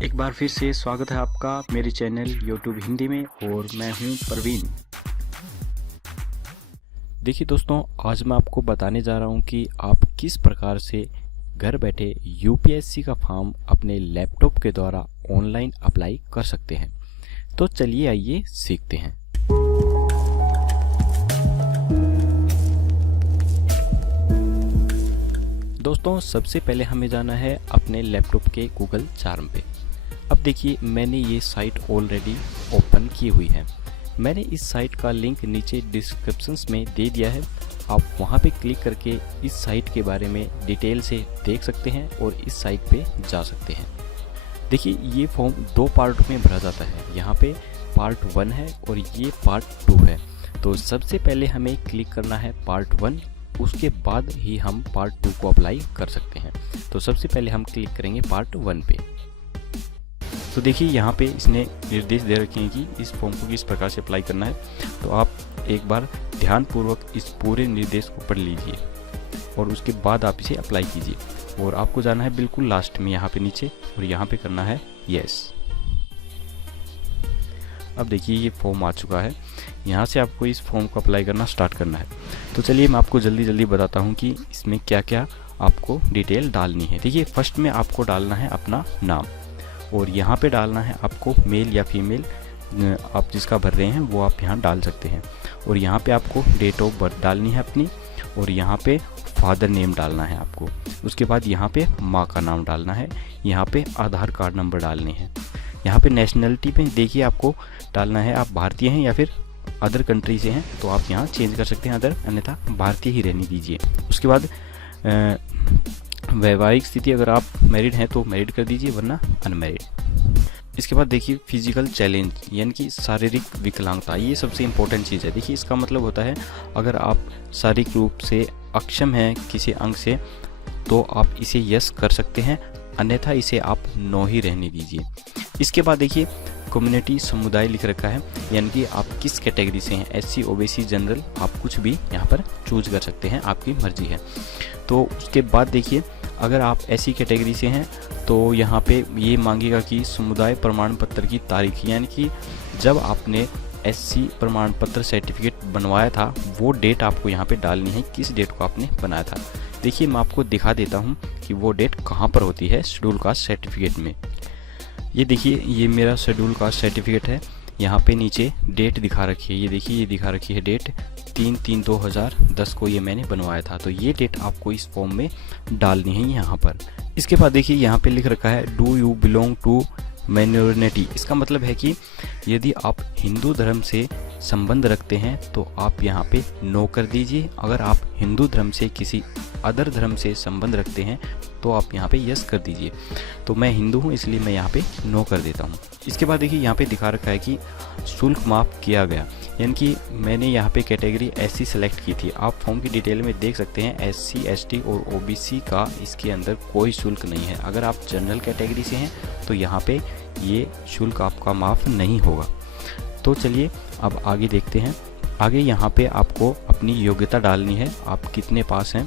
एक बार फिर से स्वागत है आपका मेरे चैनल यूट्यूब हिंदी में और मैं हूं प्रवीण। देखिए दोस्तों, आज मैं आपको बताने जा रहा हूं कि आप किस प्रकार से घर बैठे यूपीएससी का फॉर्म अपने लैपटॉप के द्वारा ऑनलाइन अप्लाई कर सकते हैं। तो चलिए आइए सीखते हैं। दोस्तों, सबसे पहले हमें जाना है अपने लैपटॉप के गूगल चार्म पे। अब देखिए, मैंने ये साइट ऑलरेडी ओपन की हुई है। मैंने इस साइट का लिंक नीचे डिस्क्रिप्शंस में दे दिया है। आप वहाँ पे क्लिक करके इस साइट के बारे में डिटेल से देख सकते हैं और इस साइट पे जा सकते हैं। देखिए, ये फॉर्म 2 पार्ट में भरा जाता है। यहाँ पे पार्ट 1 है और ये पार्ट 2 है। तो सबसे पहले हमें क्लिक करना है पार्ट 1, उसके बाद ही हम पार्ट 2 को अप्लाई कर सकते हैं। तो सबसे पहले हम क्लिक करेंगे पार्ट 1 पे। तो देखिए, यहाँ पे इसने निर्देश दे रखे हैं कि इस फॉर्म को किस प्रकार से अप्लाई करना है। तो आप एक बार ध्यानपूर्वक इस पूरे निर्देश को पढ़ लीजिए और उसके बाद आप इसे अप्लाई कीजिए। और आपको जाना है बिल्कुल लास्ट में, यहाँ पे नीचे, और यहाँ पे करना है यस। अब देखिए, ये फॉर्म आ चुका है। यहाँ से आपको इस फॉर्म को अप्लाई करना स्टार्ट करना है। तो चलिए मैं आपको जल्दी जल्दी बताता हूँ कि इसमें क्या क्या आपको डिटेल डालनी है। देखिए, फर्स्ट में आपको डालना है अपना नाम, और यहाँ पे डालना है आपको मेल या फीमेल, आप जिसका भर रहे हैं वो आप यहाँ डाल सकते हैं। और यहाँ पे आपको डेट ऑफ बर्थ डालनी है अपनी, और यहाँ पे फादर नेम डालना है आपको। उसके बाद यहाँ पे माँ का नाम डालना है। यहाँ पे आधार कार्ड नंबर डालने हैं। यहाँ पे नेशनलिटी पे देखिए, आपको डालना है आप भारतीय हैं या फिर अदर कंट्री से हैं, तो आप यहाँ चेंज कर सकते हैं अदर, अन्यथा भारतीय ही रहने दीजिए। उसके बाद वैवाहिक स्थिति, अगर आप मैरिड हैं तो मैरिड कर दीजिए, वरना अनमैरिड। इसके बाद देखिए, फिजिकल चैलेंज यानी कि शारीरिक विकलांगता, ये सबसे इम्पोर्टेंट चीज़ है। देखिए, इसका मतलब होता है अगर आप शारीरिक रूप से अक्षम हैं किसी अंग से, तो आप इसे यस कर सकते हैं, अन्यथा इसे आप नो ही रहने दीजिए। इसके बाद देखिए, कम्युनिटी समुदाय लिख रखा है, यानी कि आप किस कैटेगरी से हैं, एससी, ओबीसी, जनरल, आप कुछ भी यहाँ पर चूज कर सकते हैं, आपकी मर्जी है। तो उसके बाद देखिए, अगर आप ऐसी कैटेगरी से हैं तो यहाँ पे ये मांगेगा कि समुदाय प्रमाण पत्र की तारीख, यानी कि जब आपने एससी प्रमाण पत्र सर्टिफिकेट बनवाया था वो डेट आपको यहाँ पे डालनी है, किस डेट को आपने बनाया था। देखिए, मैं आपको दिखा देता हूँ कि वो डेट कहाँ पर होती है शेड्यूल कास्ट सर्टिफिकेट में। ये देखिए, ये मेरा शेड्यूल कास्ट सर्टिफिकेट है। यहाँ पे नीचे डेट दिखा रखी है, ये देखिए, ये दिखा रखी है डेट 3/3/2010 को ये मैंने बनवाया था। तो ये डेट आपको इस फॉर्म में डालनी है यहाँ पर। इसके बाद देखिए, यहाँ पे लिख रखा है do you belong to minority. इसका मतलब है कि यदि आप हिंदू धर्म से संबंध रखते हैं तो आप यहाँ पे नो कर दीजिए। अगर आप हिंदू धर्म से किसी अदर धर्म से संबंध रखते हैं तो आप यहाँ पे यस कर दीजिए। तो मैं हिंदू हूँ, इसलिए मैं यहाँ पे नो कर देता हूँ। इसके बाद देखिए, यहाँ पे दिखा रखा है कि शुल्क माफ़ किया गया, यानी कि मैंने यहाँ पे कैटेगरी एससी सेलेक्ट की थी। आप फॉर्म की डिटेल में देख सकते हैं, एससी, एसटी और ओबीसी का इसके अंदर कोई शुल्क नहीं है। अगर आप जनरल कैटेगरी से हैं तो यहाँ पे ये शुल्क आपका माफ़ नहीं होगा। तो चलिए अब आगे देखते हैं। आगे यहाँ पे आपको अपनी योग्यता डालनी है, आप कितने पास हैं।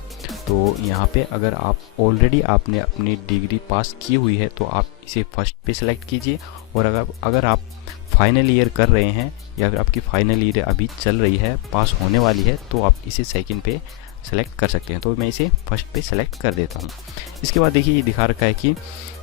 तो यहाँ पे अगर आप ऑलरेडी आपने अपनी डिग्री पास की हुई है तो आप इसे फर्स्ट पे सेलेक्ट कीजिए, और अगर आप फाइनल ईयर कर रहे हैं या फिर आपकी फाइनल ईयर अभी चल रही है, पास होने वाली है, तो आप इसे सेकंड पे सेलेक्ट कर सकते हैं। तो मैं इसे फर्स्ट पे सेलेक्ट कर देता हूँ। इसके बाद देखिए, ये दिखा रखा है कि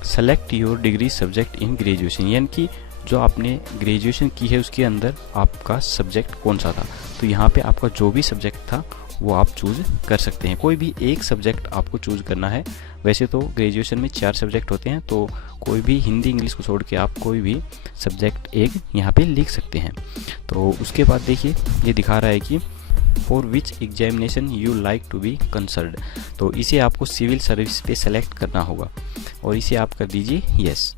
select your degree subject in graduation, यानी कि जो आपने ग्रेजुएशन की है उसके अंदर आपका सब्जेक्ट कौन सा था। तो यहाँ पे आपका जो भी सब्जेक्ट था वो आप चूज़ कर सकते हैं। कोई भी एक सब्जेक्ट आपको चूज़ करना है। वैसे तो ग्रेजुएशन में 4 सब्जेक्ट होते हैं, तो कोई भी हिंदी इंग्लिश को छोड़ के आप कोई भी सब्जेक्ट एक यहाँ पे लिख सकते हैं। तो उसके बाद देखिए, ये दिखा रहा है कि for which examination you like to be cancelled. तो इसे आपको सिविल सर्विस पे सेलेक्ट करना होगा और इसे आप कर दीजिए यस।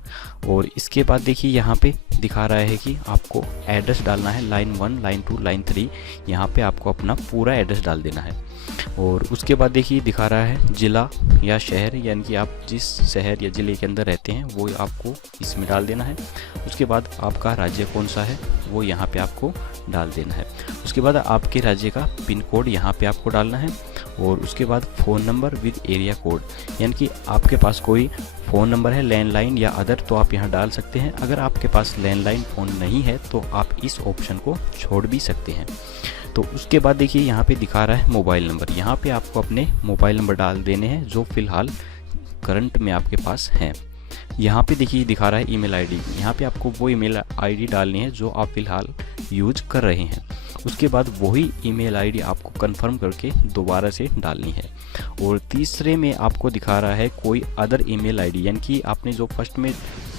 और इसके बाद देखिए, यहाँ पे दिखा रहा है कि आपको एड्रेस डालना है, लाइन 1, लाइन 2, लाइन 3। यहाँ पे आपको अपना पूरा एड्रेस डाल देना है। और उसके बाद देखिए, दिखा रहा है ज़िला या शहर, यानी कि आप जिस शहर या ज़िले के अंदर रहते हैं वो आपको इसमें डाल देना है। उसके बाद आपका राज्य कौन सा है वो यहाँ पे आपको डाल देना है। उसके बाद आपके राज्य का पिन कोड यहाँ पे आपको डालना है। और उसके बाद phone number with area code, यानी कि आपके पास कोई फ़ोन नंबर है लैंडलाइन या अदर तो आप यहाँ डाल सकते हैं। अगर आपके पास लैंडलाइन फ़ोन नहीं है तो आप इस ऑप्शन को छोड़ भी सकते हैं। तो उसके बाद देखिए यहाँ पे दिखा रहा है मोबाइल नंबर, यहाँ पे आपको अपने मोबाइल नंबर डाल देने हैं जो फ़िलहाल करंट में आपके पास हैं। यहाँ पे देखिए दिखा रहा है ईमेल आईडी, यहाँ पे आपको वो ईमेल आईडी डालनी है जो आप फ़िलहाल यूज कर रहे हैं। उसके बाद वही ईमेल आईडी आपको कंफर्म करके दोबारा से डालनी है। और तीसरे में आपको दिखा रहा है कोई अदर ईमेल आईडी, यानी कि आपने जो फर्स्ट में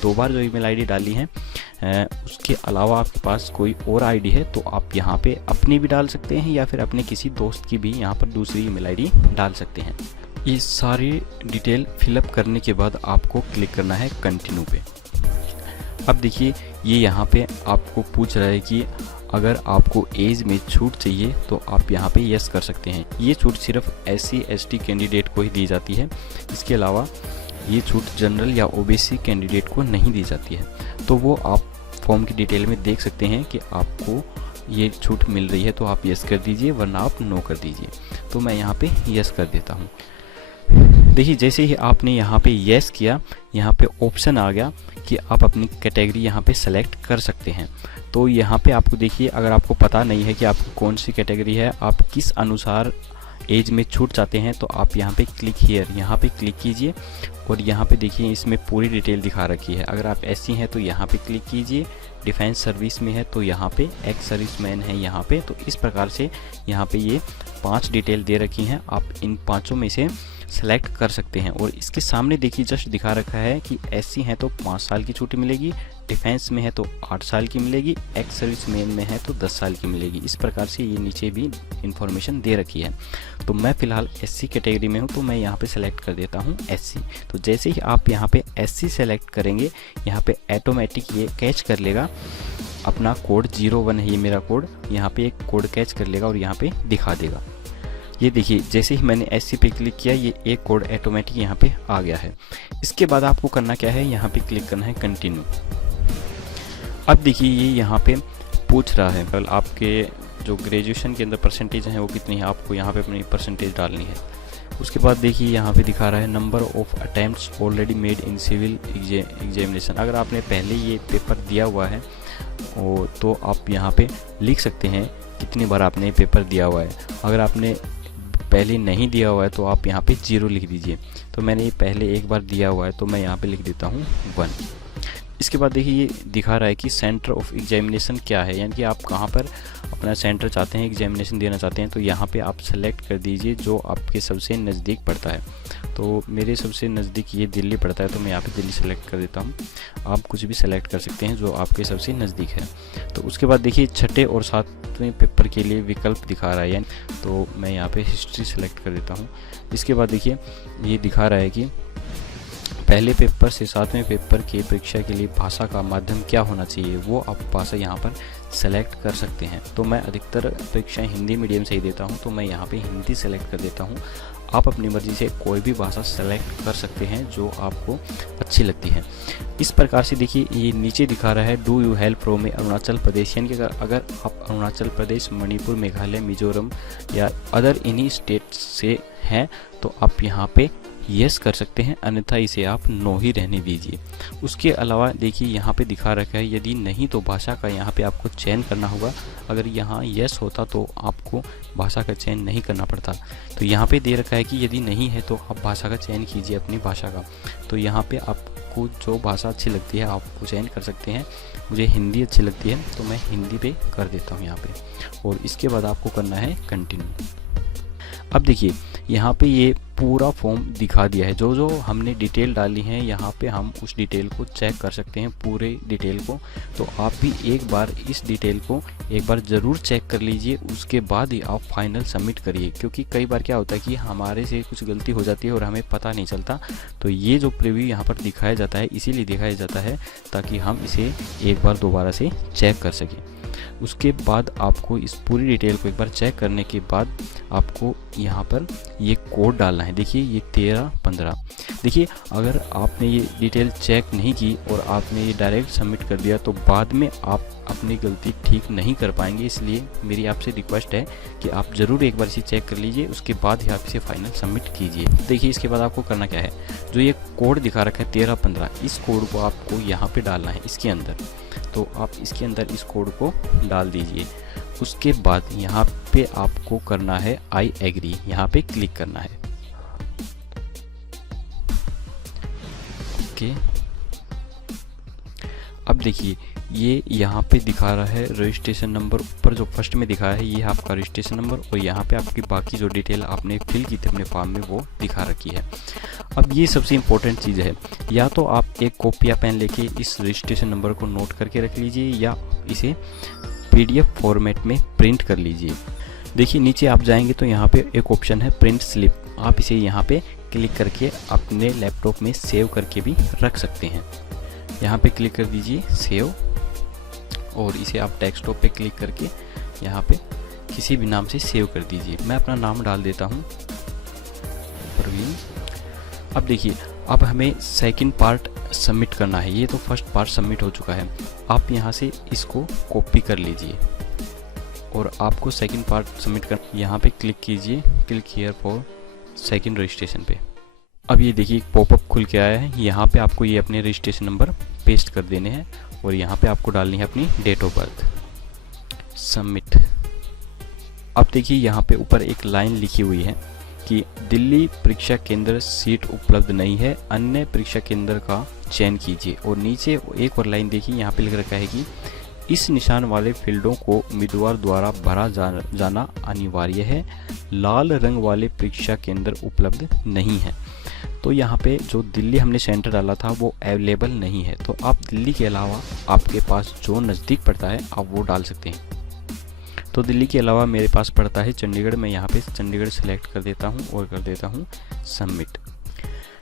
2 बार जो ईमेल आईडी डाली है उसके अलावा आपके पास कोई और आईडी है तो आप यहाँ पे अपनी भी डाल सकते हैं या फिर अपने किसी दोस्त की भी यहाँ पर दूसरी ईमेल आईडी डाल सकते हैं। ये सारी डिटेल फिलअप करने के बाद आपको क्लिक करना है कंटिन्यू पे। अब देखिए ये यहाँ पे आपको पूछ रहा है कि अगर आपको एज में छूट चाहिए तो आप यहाँ पे यस कर सकते हैं। ये छूट सिर्फ SC ST कैंडिडेट को ही दी जाती है, इसके अलावा ये छूट जनरल या OBC कैंडिडेट को नहीं दी जाती है। तो वो आप फॉर्म की डिटेल में देख सकते हैं कि आपको ये छूट मिल रही है तो आप यस कर दीजिए, वरना आप नो कर दीजिए। तो मैं यहाँ पे यस कर देता हूँ। देखिए जैसे ही आपने यहाँ पे यस किया, यहाँ पे ऑप्शन आ गया कि आप अपनी कैटेगरी यहाँ पे सेलेक्ट कर सकते हैं। तो यहाँ पे आपको देखिए, अगर आपको पता नहीं है कि आपको कौन सी कैटेगरी है, आप किस अनुसार एज में छूट चाहते हैं, तो आप यहाँ पे क्लिक हियर यहाँ पे क्लिक कीजिए और यहाँ पे देखिए इसमें पूरी डिटेल दिखा रखी है। अगर आप SC हैं तो यहाँ पे क्लिक कीजिए, डिफेंस सर्विस में है तो यहाँ पे एक्स सर्विसमैन है यहाँ पे। तो इस प्रकार से यहाँ पे ये 5 डिटेल दे रखी हैं, आप इन 5 में से सेलेक्ट कर सकते हैं। और इसके सामने देखिए जस्ट दिखा रखा है कि SC है तो 5 साल की छुट्टी मिलेगी, डिफेंस में है तो 8 साल की मिलेगी, एक्स सर्विसमैन में है तो 10 साल की मिलेगी। इस प्रकार से ये नीचे भी इंफॉर्मेशन दे रखी है। तो मैं फ़िलहाल SC कैटेगरी में हूँ तो मैं यहाँ पे सेलेक्ट कर देता हूँ SC। तो जैसे ही आप यहाँ पे SC सेलेक्ट करेंगे, यहाँ पे ऑटोमेटिक ये कैच कर लेगा अपना कोड 01 है ये मेरा कोड, यहाँ पे एक कोड कैच कर लेगा और यहाँ पे दिखा देगा। ये देखिए जैसे ही मैंने SC पे क्लिक किया, ये एक कोड ऑटोमेटिक यहाँ पे आ गया है। इसके बाद आपको करना क्या है, यहाँ पे क्लिक करना है कंटिन्यू। अब देखिए ये यहाँ पे पूछ रहा है कल आपके जो ग्रेजुएशन के अंदर परसेंटेज है वो कितनी है, आपको यहाँ पे अपनी परसेंटेज डालनी है। उसके बाद देखिए यहाँ पे दिखा रहा है number of attempts already made in civil examination. अगर आपने पहले ये पेपर दिया हुआ है तो आप यहाँ पे लिख सकते हैं कितनी बार आपने पेपर दिया हुआ है। अगर आपने पहले नहीं दिया हुआ है तो आप यहाँ पे 0 लिख दीजिए। तो मैंने ये पहले एक बार दिया हुआ है तो मैं यहाँ पे लिख देता हूँ 1। इसके बाद देखिए ये दिखा रहा है कि सेंटर ऑफ एग्जामिनेशन क्या है, यानी कि आप कहाँ पर अपना सेंटर चाहते हैं, एग्जामिनेशन देना चाहते हैं। तो यहाँ पे आप सेलेक्ट कर दीजिए जो आपके सबसे नज़दीक पड़ता है। तो मेरे सबसे नज़दीक ये दिल्ली पड़ता है तो मैं यहाँ पे दिल्ली सेलेक्ट कर देता हूँ। आप कुछ भी सेलेक्ट कर सकते हैं जो आपके सबसे नज़दीक है। तो उसके बाद देखिए 6ठे और 7वें पेपर के लिए विकल्प दिखा रहा है, यानी तो मैं यहाँ पे हिस्ट्री सेलेक्ट कर देता हूँ। इसके बाद देखिए ये दिखा रहा है कि पहले पेपर से 7वें पेपर की परीक्षा के लिए भाषा का माध्यम क्या होना चाहिए, वो आप भाषा यहाँ पर सेलेक्ट कर सकते हैं। तो मैं अधिकतर परीक्षाएं हिंदी मीडियम से ही देता हूँ तो मैं यहाँ पे हिंदी सेलेक्ट कर देता हूँ। आप अपनी मर्ज़ी से कोई भी भाषा सेलेक्ट कर सकते हैं जो आपको अच्छी लगती है। इस प्रकार से देखिए ये नीचे दिखा रहा है do you help from Arunachal Pradesh, यानी कि अगर आप अरुणाचल प्रदेश, मणिपुर, मेघालय, मिजोरम या अदर इन्हीं स्टेट से हैं तो आप यहाँ पे यस कर सकते हैं, अन्यथा इसे आप नो ही रहने दीजिए। उसके अलावा देखिए यहाँ पे दिखा रखा है यदि नहीं तो भाषा का यहाँ पे आपको चयन करना होगा। अगर यहाँ यस होता तो आपको भाषा का चयन नहीं करना पड़ता। तो यहाँ पे दे रखा है कि यदि नहीं है तो आप भाषा का चयन कीजिए अपनी भाषा का। तो यहाँ पे आपको जो भाषा अच्छी लगती है आपको चयन कर सकते हैं। मुझे हिंदी अच्छी लगती है तो मैं हिंदी पे कर देता हूँ यहाँ पे। और इसके बाद आपको करना है कंटिन्यू। अब देखिए यहाँ पे ये पूरा फॉर्म दिखा दिया है, जो जो हमने डिटेल डाली है यहाँ पे हम उस डिटेल को चेक कर सकते हैं, पूरे डिटेल को। तो आप भी एक बार इस डिटेल को एक बार ज़रूर चेक कर लीजिए, उसके बाद ही आप फाइनल सबमिट करिए। क्योंकि कई बार क्या होता है कि हमारे से कुछ गलती हो जाती है और हमें पता नहीं चलता। तो ये जो प्रीव्यू यहाँ पर दिखाया जाता है इसीलिए दिखाया जाता है ताकि हम इसे एक बार दोबारा से चेक कर सकें। उसके बाद आपको इस पूरी डिटेल को एक बार चेक करने के बाद आपको यहाँ पर ये कोड डालना डालना है। देखिए ये 13-15। देखिए अगर आपने ये डिटेल चेक नहीं की और आपने ये डायरेक्ट सबमिट कर दिया तो बाद में आप अपनी गलती ठीक नहीं कर पाएंगे। इसलिए मेरी आपसे रिक्वेस्ट है कि आप ज़रूर एक बार इसे चेक कर लीजिए, उसके बाद ही आप इसे फाइनल सबमिट कीजिए। देखिए इसके बाद आपको करना क्या है, जो ये कोड दिखा रखा है 13-15, इस कोड को आपको यहाँ पे डालना है इसके अंदर। तो आप इसके अंदर इस कोड को डाल दीजिए। उसके बाद यहाँ पे आपको करना है आई एग्री, यहाँ पे क्लिक करना है। ओके, अब देखिए ये यहाँ पे दिखा रहा है रजिस्ट्रेशन नंबर, ऊपर जो फर्स्ट में दिखाया है ये आपका रजिस्ट्रेशन नंबर, और यहाँ पे आपकी बाकी जो डिटेल आपने फिल की थी अपने फॉर्म में वो दिखा रखी है। अब ये सबसे इम्पोर्टेंट चीज़ है, या तो आप एक कॉपी या पेन लेके इस रजिस्ट्रेशन नंबर को नोट करके रख लीजिए या इसे PDF फॉर्मेट में प्रिंट कर लीजिए। देखिए नीचे आप जाएंगे तो यहाँ पे एक ऑप्शन है प्रिंट स्लिप, आप इसे यहाँ पे क्लिक करके अपने लैपटॉप में सेव करके भी रख सकते हैं। यहाँ पे क्लिक कर दीजिए सेव, और इसे आप डेस्कटॉप पे क्लिक करके यहाँ पे किसी भी नाम से सेव कर दीजिए। मैं अपना नाम डाल देता हूँ प्रवीण। अब देखिए अब हमें सेकंड पार्ट सबमिट करना है। ये तो फर्स्ट पार्ट सबमिट हो चुका है, आप यहाँ से इसको कॉपी कर लीजिए और आपको सेकंड पार्ट सबमिट कर, यहाँ पे क्लिक कीजिए, click here for second registration पे। अब ये देखिए पॉपअप खुल के आया है, यहाँ पे आपको ये अपने रजिस्ट्रेशन नंबर पेस्ट कर देने हैं और यहाँ पे आपको डालनी है अपनी डेट ऑफ बर्थ। सबमिट। अब देखिए यहाँ पे ऊपर एक लाइन लिखी हुई है कि दिल्ली परीक्षा केंद्र सीट उपलब्ध नहीं है, अन्य परीक्षा केंद्र का चयन कीजिए। और नीचे एक और लाइन देखिए, यहाँ पे लिख रखा है कि इस निशान वाले फील्डों को उम्मीदवार द्वारा भरा जाना अनिवार्य है, लाल रंग वाले परीक्षा केंद्र उपलब्ध नहीं है। तो यहाँ पे जो दिल्ली हमने सेंटर डाला था वो अवेलेबल नहीं है, तो आप दिल्ली के अलावा आपके पास जो नज़दीक पड़ता है आप वो डाल सकते हैं। तो दिल्ली के अलावा मेरे पास पड़ता है चंडीगढ़, मैं यहाँ पे चंडीगढ़ सेलेक्ट कर देता हूँ और कर देता हूँ सबमिट।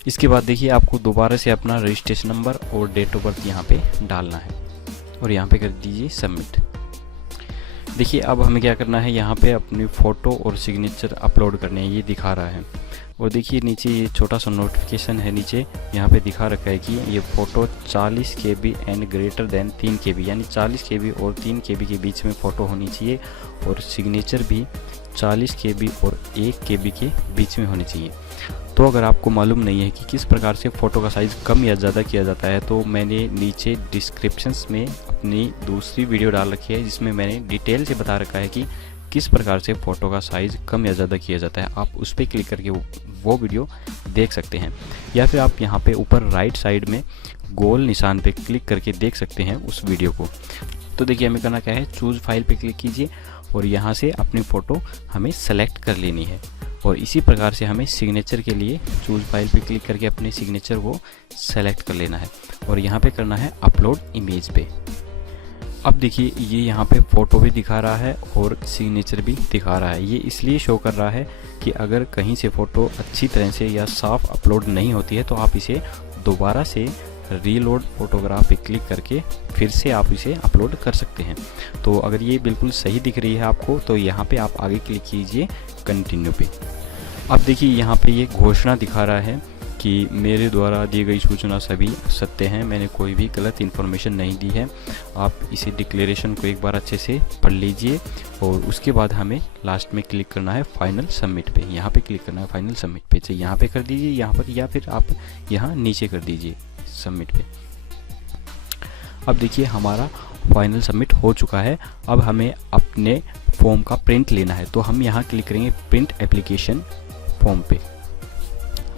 इसके बाद देखिए आपको दोबारा से अपना रजिस्ट्रेशन नंबर और डेट ऑफ बर्थ यहाँ पे डालना है और यहाँ पे कर दीजिए सबमिट। देखिए अब हमें क्या करना है, यहाँ पे अपनी फ़ोटो और सिग्नेचर अपलोड करने हैं, ये दिखा रहा है। और देखिए नीचे ये छोटा सा नोटिफिकेशन है, नीचे यहाँ पे दिखा रखा है कि ये photo 40 KB and greater than 3 KB, यानी 40 KB और 3 KB के बीच में फ़ोटो होनी चाहिए, और सिग्नेचर भी 40 KB और 1 KB के बीच में होनी चाहिए। तो अगर आपको मालूम नहीं है कि किस प्रकार से फ़ोटो का साइज़ कम या ज़्यादा किया जाता है, तो मैंने नीचे डिस्क्रिप्शंस में अपनी दूसरी वीडियो डाल रखी है जिसमें मैंने डिटेल से बता रखा है कि किस प्रकार से फ़ोटो का साइज़ कम या ज़्यादा किया जाता है। आप उस पर क्लिक करके वो वीडियो देख सकते हैं, या फिर आप यहाँ पे ऊपर राइट साइड में गोल निशान पे क्लिक करके देख सकते हैं उस वीडियो को। तो देखिए हमें करना क्या है, चूज़ फाइल पे क्लिक कीजिए और यहाँ से अपनी फ़ोटो हमें सेलेक्ट कर लेनी है। और इसी प्रकार से हमें सिग्नेचर के लिए चूज़ फाइल पे क्लिक करके अपने सिग्नेचर को सेलेक्ट कर लेना है और यहाँ पे करना है अपलोड इमेज पे। अब देखिए ये यहाँ पे फ़ोटो भी दिखा रहा है और सिग्नेचर भी दिखा रहा है। ये इसलिए शो कर रहा है कि अगर कहीं से फ़ोटो अच्छी तरह से या साफ़ अपलोड नहीं होती है तो आप इसे दोबारा से रीलोड फोटोग्राफ पे क्लिक करके फिर से आप इसे अपलोड कर सकते हैं। तो अगर ये बिल्कुल सही दिख रही है आपको तो यहाँ पे आप आगे क्लिक कीजिए कंटिन्यू पे। अब देखिए यहाँ पे ये घोषणा दिखा रहा है कि मेरे द्वारा दी गई सूचना सभी सत्य हैं, मैंने कोई भी गलत इन्फॉर्मेशन नहीं दी है। आप इसे डिक्लेरेशन को एक बार अच्छे से पढ़ लीजिए और उसके बाद हमें लास्ट में क्लिक करना है फाइनल सबमिट पे। यहाँ पे क्लिक करना है फाइनल सबमिट पे, चाहे यहाँ पे कर दीजिए यहाँ पर, या फिर आप यहाँ नीचे कर दीजिए सबमिट पे। अब देखिए हमारा फाइनल सबमिट हो चुका है। अब हमें अपने फॉर्म का प्रिंट लेना है, तो हम यहाँ क्लिक करेंगे प्रिंट एप्लीकेशन फॉर्म पे।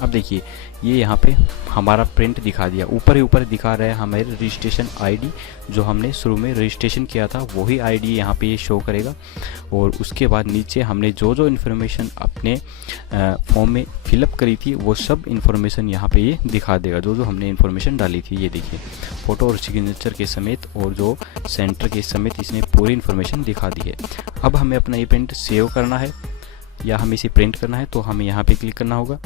अब देखिए ये यहाँ पे हमारा प्रिंट दिखा दिया, ऊपर ही ऊपर दिखा रहा है हमारे रजिस्ट्रेशन आईडी, जो हमने शुरू में रजिस्ट्रेशन किया था वही आईडी यहाँ पे ये शो करेगा। और उसके बाद नीचे हमने जो जो इन्फॉर्मेशन अपने फॉर्म में फिलअप करी थी वो सब इन्फॉर्मेशन यहाँ पे ये दिखा देगा, जो जो हमने इन्फॉर्मेशन डाली थी। ये देखिए फ़ोटो और सिग्नेचर के समेत और जो सेंटर के समेत इसने पूरी इन्फॉर्मेशन दिखा दी है। अब हमें अपना ये प्रिंट सेव करना है या हमें इसे प्रिंट करना है, तो हमें यहाँ पे क्लिक करना होगा।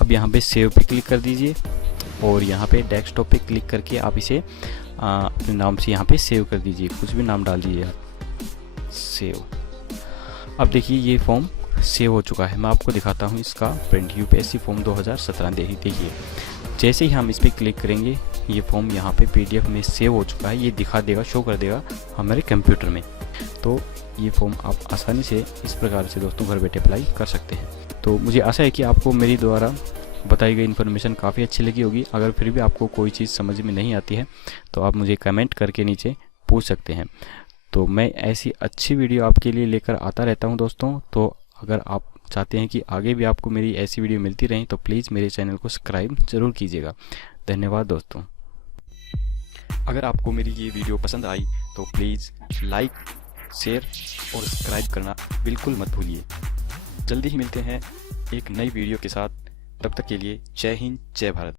अब यहाँ पे सेव पे क्लिक कर दीजिए और यहाँ पे डेस्कटॉप पे क्लिक करके आप इसे अपने नाम से यहाँ पे सेव कर दीजिए, कुछ भी नाम डाल दीजिए आप, सेव। अब देखिए ये फॉर्म सेव हो चुका है। मैं आपको दिखाता हूँ इसका प्रिंट, यूपीएससी फॉर्म 2017 देखिए। जैसे ही हम इस पर क्लिक करेंगे ये फॉर्म यहाँ पे पीडीएफ में सेव हो चुका है, ये दिखा देगा, शो कर देगा हमारे कंप्यूटर में। तो ये फॉर्म आप आसानी से इस प्रकार से दोस्तों घर बैठे अप्लाई कर सकते हैं। तो मुझे आशा है कि आपको मेरी द्वारा बताई गई इन्फॉर्मेशन काफ़ी अच्छी लगी होगी। अगर फिर भी आपको कोई चीज़ समझ में नहीं आती है तो आप मुझे कमेंट करके नीचे पूछ सकते हैं। तो मैं ऐसी अच्छी वीडियो आपके लिए लेकर आता रहता हूं दोस्तों। तो अगर आप चाहते हैं कि आगे भी आपको मेरी ऐसी वीडियो मिलती रहें तो प्लीज़ मेरे चैनल को सब्सक्राइब ज़रूर कीजिएगा। धन्यवाद दोस्तों। अगर आपको मेरी ये वीडियो पसंद आई तो प्लीज़ लाइक, शेयर और सब्सक्राइब करना बिल्कुल मत भूलिए। जल्दी ही मिलते हैं एक नई वीडियो के साथ। तब तक के लिए जय हिंद, जय भारत।